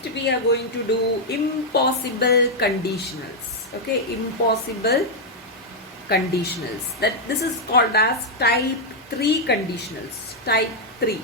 next we are going to do impossible conditionals. Okay, impossible conditionals. That this is called as type 3 conditionals. Type 3.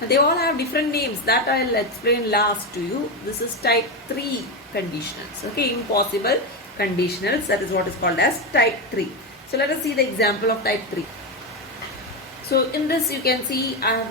And they all have different names that I'll explain last to you. This is type 3 conditionals. Okay, impossible conditionals. That is what is called as type 3. So let us see the example of type 3. So in this you can see I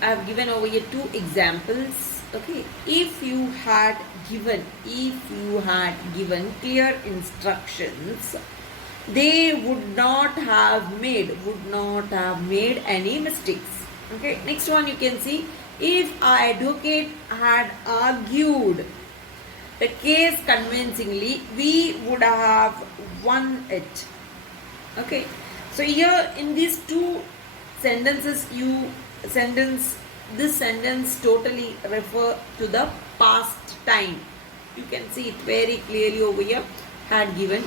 have given over here two examples. Okay, if you had given clear instructions, they would not have made any mistakes. Okay, next one you can see, if our advocate had argued the case convincingly, we would have won it. Okay, so here in these two sentences, this sentence totally refer to the past time. You can see it very clearly over here. Had given,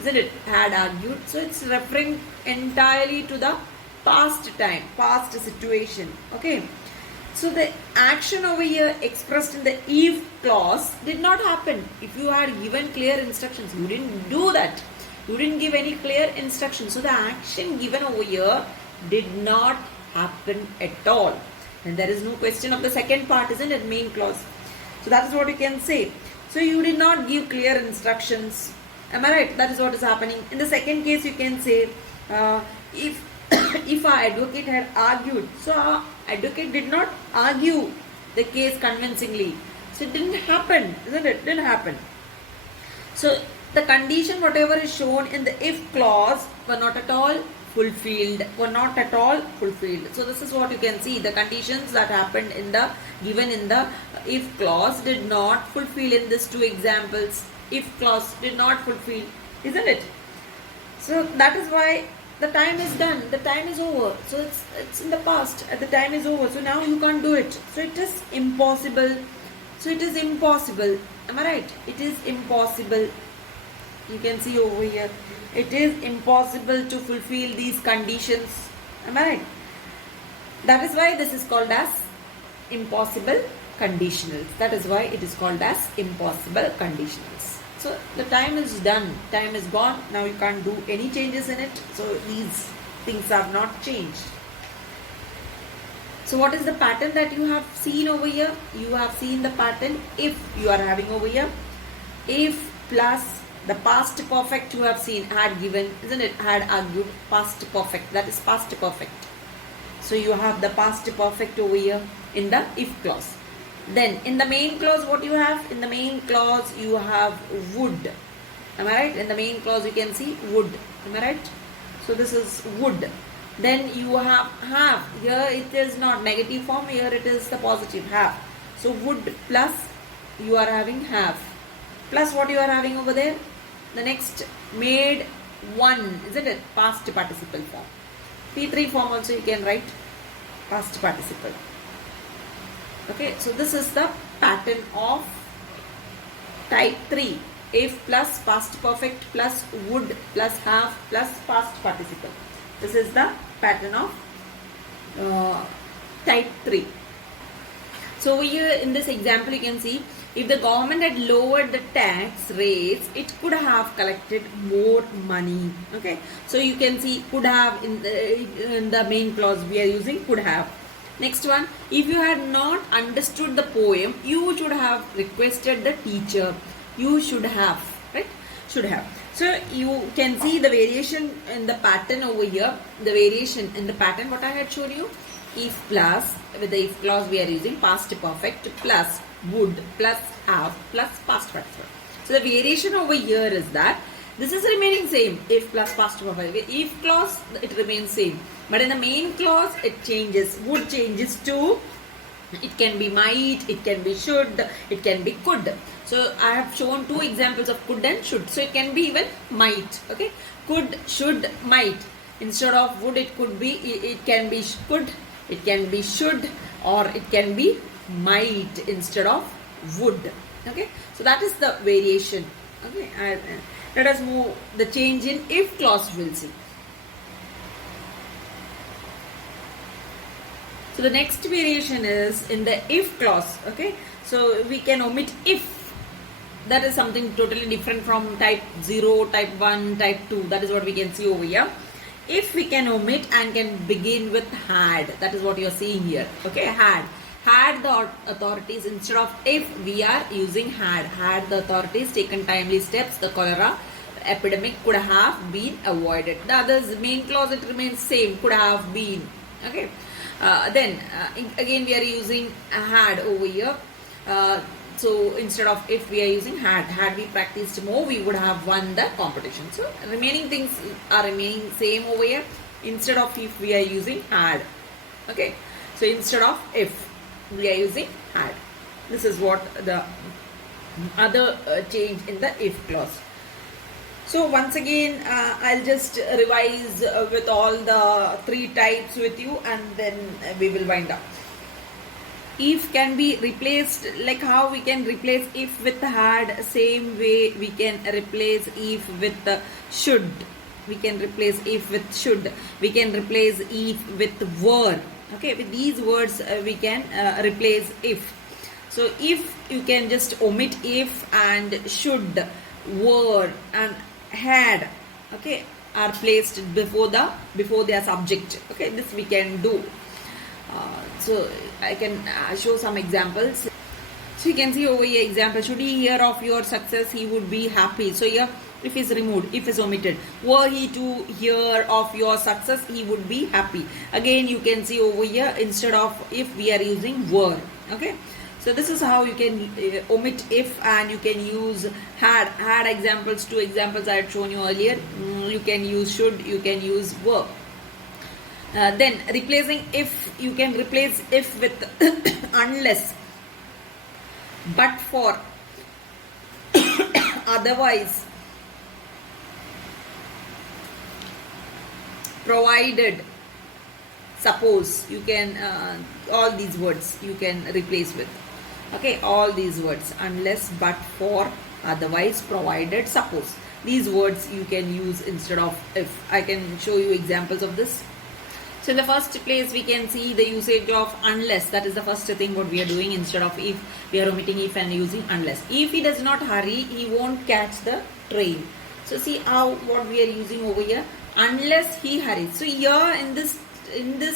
isn't it? Had argued. So it's referring entirely to the past time, past situation. Okay. So the action over here expressed in the if clause did not happen. If you had given clear instructions, you didn't do that. You didn't give any clear instructions. So the action given over here did not happen at all. And there is no question of the second part, isn't it? Main clause. So that is what you can say. So you did not give clear instructions. Am I right? That is what is happening. In the second case, you can say if our advocate had argued. So our advocate did not argue the case convincingly. So it didn't happen, isn't it? It didn't happen. So the condition, whatever is shown in the if clause, were not at all fulfilled. So this is what you can see. The conditions that happened given in the if clause did not fulfill in these two examples. If clause did not fulfill, isn't it? So that is why the time is done. The time is over. So it's in the past. The time is over. So now you can't do it. So it is impossible. Am I right? It is impossible. You can see over here. It is impossible to fulfill these conditions. Am I right? That is why this is called as impossible conditionals. That is why it is called as impossible conditionals. So the time is done. Time is gone. Now you can't do any changes in it. So these things have not changed. So what is the pattern that you have seen over here? You have seen the pattern if you are having over here. If plus the past perfect you have seen, had given, isn't it? Had argued, past perfect. That is past perfect. So you have the past perfect over here in the if clause. Then in the main clause, what you have? In the main clause you have would. Am I right? In the main clause you can see would. Am I right? So this is would. Then you have. Here it is not negative form. Here it is the positive have. So would plus you are having have. Plus what you are having over there? The next made one, isn't it? Past participle form. P3 form also you can write past participle. Okay, so this is the pattern of type 3. If plus past perfect plus would plus have plus past participle. This is the pattern of type 3. So over here in this example you can see, if the government had lowered the tax rates, it could have collected more money. Okay, so you can see could have in the main clause we are using could have. Next one, if you had not understood the poem, you should have requested the teacher. You should have, right? Should have. So you can see the variation in the pattern over here. The variation in the pattern what I had shown you. If plus, with the if clause we are using past perfect plus would plus have plus past participle. So the variation over here is that this is remaining same. If plus past perfect. If clause it remains same. But in the main clause it changes. Would changes to, it can be might, it can be should, it can be could. So I have shown two examples of could and should. So it can be even might. Okay, could, should, might. Instead of would it could be, it can be could, it can be should, or it can be might instead of would. Okay, so that is the variation. Okay, let us move the change in if clause we'll see. So the next variation is in the if clause. Okay, So we can omit if. That is something totally different from type 0, type 1, type 2. That is what we can see over here. If we can omit and can begin with had, that is what you are seeing here. Okay, had the authorities instead of if, we are using had the authorities taken timely steps, the cholera epidemic could have been avoided. The others main clause, it remains same, could have been. Okay, then again we are using had over here. So instead of if, we are using had we practiced more, we would have won the competition. So remaining things are remaining same over here. Instead of if, we are using had. Okay, so instead of if, we are using had. This is what the other change in the if clause. So once again, I'll just revise with all the 3 types with you, and then we will wind up. If can be replaced, like how we can replace if with had, same way we can replace if with should. We can replace if with should. We can replace if with were. Okay, with these words we can replace if. So if, you can just omit if, and should, were and had, okay, are placed before their subject. Okay, this we can do. So I can show some examples. So you can see over here example, should he hear of your success, he would be happy. So here if is removed, if is omitted. Were he to hear of your success, he would be happy. Again you can see over here, instead of if, we are using were. Okay, so this is how you can omit if, and you can use had examples. 2 examples I had shown you earlier. You can use should, you can use were. Then replacing if, you can replace if with unless, but for, otherwise, provided, suppose. You can all these words you can replace with. Okay, all these words, unless, but, for, otherwise, provided, suppose. These words you can use instead of if. I can show you examples of this. So in the first place, we can see the usage of unless. That is the first thing what we are doing. Instead of if, we are omitting if and using unless. If he does not hurry, he won't catch the train. So see how what we are using over here. Unless he hurries. So here in this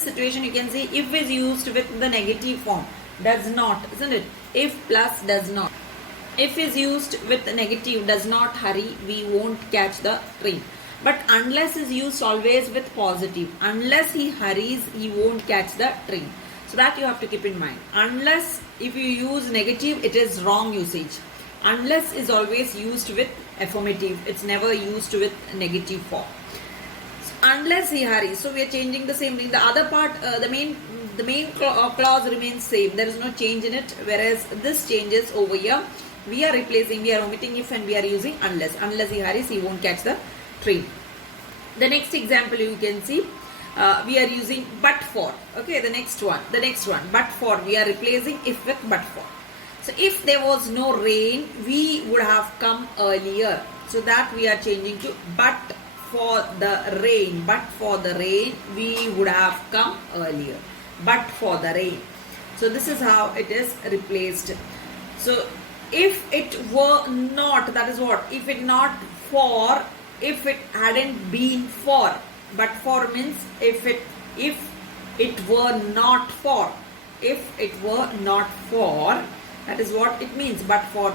situation, you can see if is used with the negative form. Does not, isn't it? If plus does not. If is used with the negative, does not hurry, we won't catch the train. But unless is used always with positive. Unless he hurries, he won't catch the train. So that you have to keep in mind. Unless, if you use negative, it is wrong usage. Unless is always used with affirmative. It's never used with negative form. So unless he hurries. So we are changing the same thing. The other part, the main clause remains same. There is no change in it. Whereas this changes over here. We are omitting if, and we are using unless. Unless he hurries, he won't catch the train. The next example you can see, we are using but for. Okay, the next one, but for, we are replacing if with but for. So if there was no rain, we would have come earlier. So that we are changing to but for the rain. But for the rain, we would have come earlier. But for the rain. So this is how it is replaced. So if it were not, that is what? If it not for, if it hadn't been for. But for means if it were not for. If it were not for, that is what it means. But for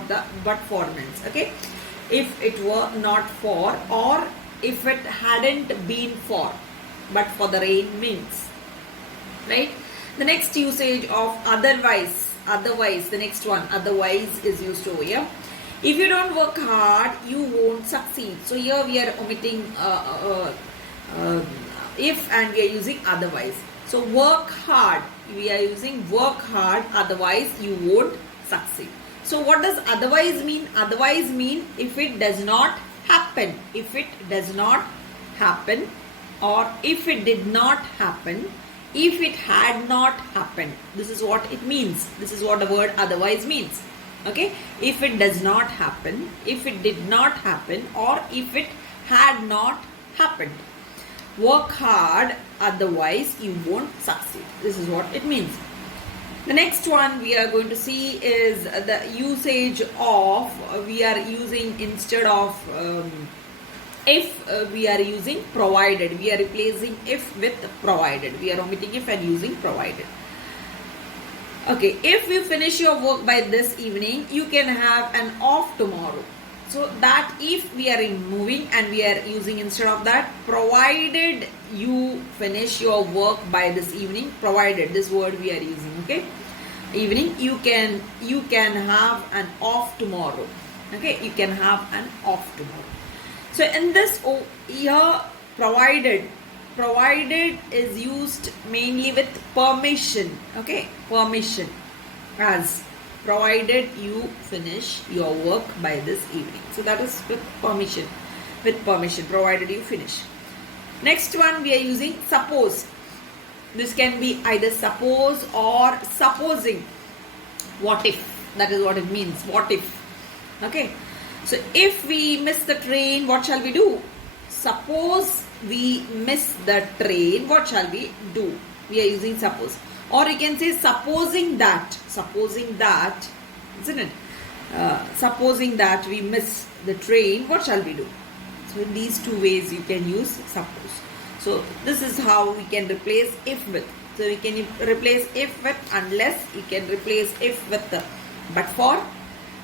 means, okay. If it were not for, or if it hadn't been for. But for the rain means, right? The next usage of otherwise, the next one, otherwise is used over here. If you don't work hard, you won't succeed. So here we are omitting if, and we are using otherwise. So work hard, we are using work hard, otherwise you won't succeed. So what does otherwise mean? Otherwise mean if it does not happen. If it does not happen, or if it did not happen, if it had not happened. This is what it means. This is what the word otherwise means. Okay, if it does not happen, if it did not happen, or if it had not happened. Work hard, otherwise you won't succeed. This is what it means. The next one we are going to see is the usage of, we are using instead of if, we are using provided. We are replacing if with provided. We are omitting if and using provided. Okay, if you finish your work by this evening, you can have an off tomorrow. So that if we are removing and we are using instead of that, provided you finish your work by this evening, provided, this word we are using, okay, evening, you can have an off tomorrow. Okay, you can have an off tomorrow. So in this here, provided is used mainly with permission. Okay, permission, as provided you finish your work by this evening. So that is with permission. With permission, provided you finish. Next one we are using suppose. This can be either suppose or supposing. What if? That is what it means. What if? Okay. So if we miss the train, what shall we do? Suppose we miss the train, what shall we do? We are using suppose. Or you can say supposing that, isn't it? Supposing that we miss the train, what shall we do? So in these two ways you can use suppose. So this is how we can replace if with. So we can replace if with unless, you can replace if with but for,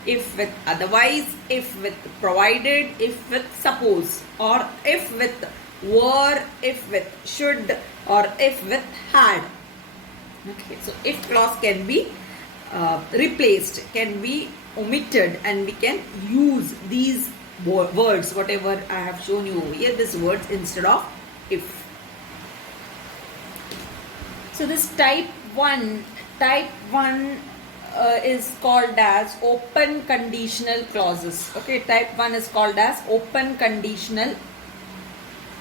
if with otherwise, if with provided, if with suppose, or if with were, if with should, or if with had. Okay, so if clause can be replaced, can be omitted, and we can use these words, whatever I have shown you over here, these words instead of if. So this type 1 is called as open conditional clauses. Okay, type 1 is called as open conditional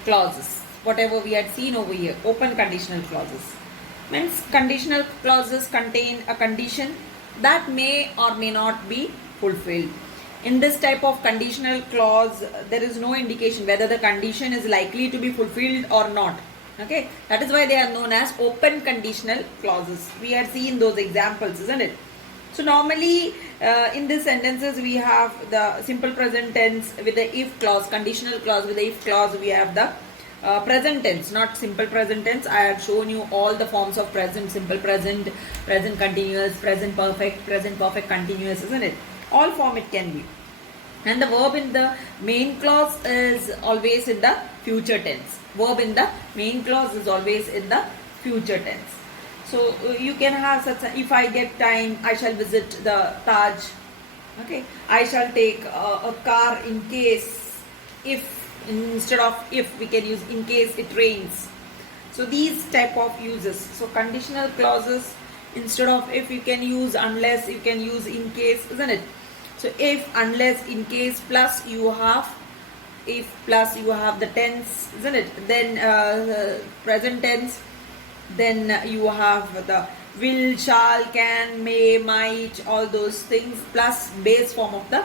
clauses. Whatever we had seen over here, open conditional clauses. Means conditional clauses contain a condition that may or may not be fulfilled. In this type of conditional clause, there is no indication whether the condition is likely to be fulfilled or not. Okay, that is why they are known as open conditional clauses. We have seen those examples, isn't it? So normally in these sentences we have the simple present tense with the if clause, conditional clause with the if clause. We have the present tense, not simple present tense. I have shown you all the forms of present, simple present, present continuous, present perfect continuous, isn't it? All form it can be. And the verb in the main clause is always in the future tense. Verb in the main clause is always in the future tense. So you can have such a, if I get time, I shall visit the Taj. Okay, I shall take a car in case, if, instead of if, we can use in case it rains. So these type of uses. So conditional clauses, instead of if, you can use unless, you can use in case, isn't it? So if, unless, in case, plus you have if, plus you have the tense, isn't it? Then present tense, then you have the will, shall, can, may, might, all those things, plus base form of the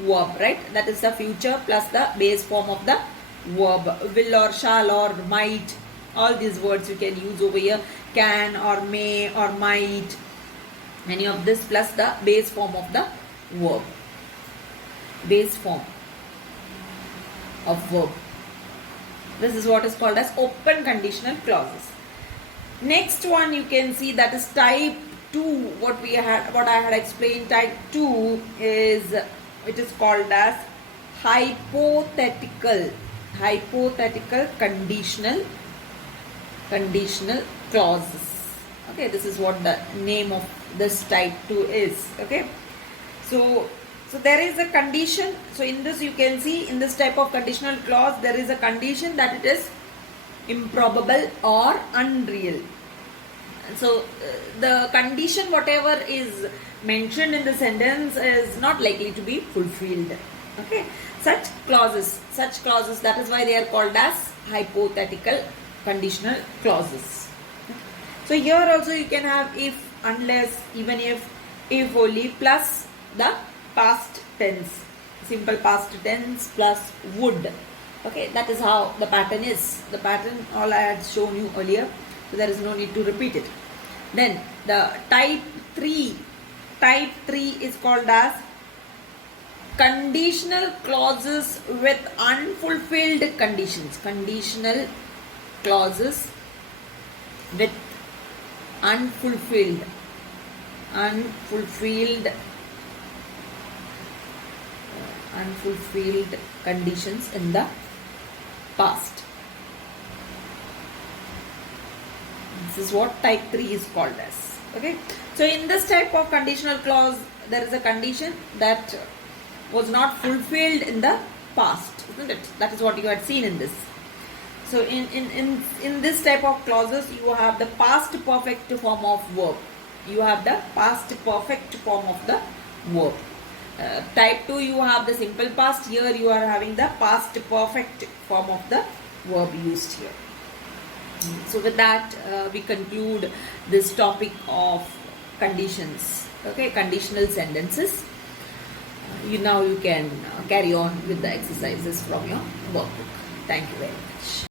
verb, right? That is the future plus the base form of the verb. Will or shall or might, all these words you can use over here. Can or may or might, any of this plus the base form of the verb. Base form of verb. This is what is called as open conditional clauses. Next one you can see, that is type 2. What I had explained, type 2 is, it is called as hypothetical conditional clauses. Okay, this is what the name of this type 2 is. Okay, so there is a condition. So in this you can see, in this type of conditional clause, there is a condition that it is improbable or unreal. So the condition, whatever is mentioned in the sentence, is not likely to be fulfilled. Okay, such clauses, that is why they are called as hypothetical conditional clauses. So here also you can have if, unless, even if only, plus the past tense, simple past tense plus would. Okay, that is how the pattern is. The pattern all I had shown you earlier, so there is no need to repeat it. Then the type 3 is called as conditional clauses with unfulfilled conditions. Conditional clauses with unfulfilled conditions in the past. This is what type 3 is called as. Okay. So in this type of conditional clause, there is a condition that was not fulfilled in the past, isn't it? That is what you had seen in this. So in this type of clauses, you have the past perfect form of verb. You have the past perfect form of the verb. Type 2, you have the simple past. Here you are having the past perfect form of the verb used here. So with that, we conclude this topic of conditions. Okay, conditional sentences. You can carry on with the exercises from your workbook. Thank you very much.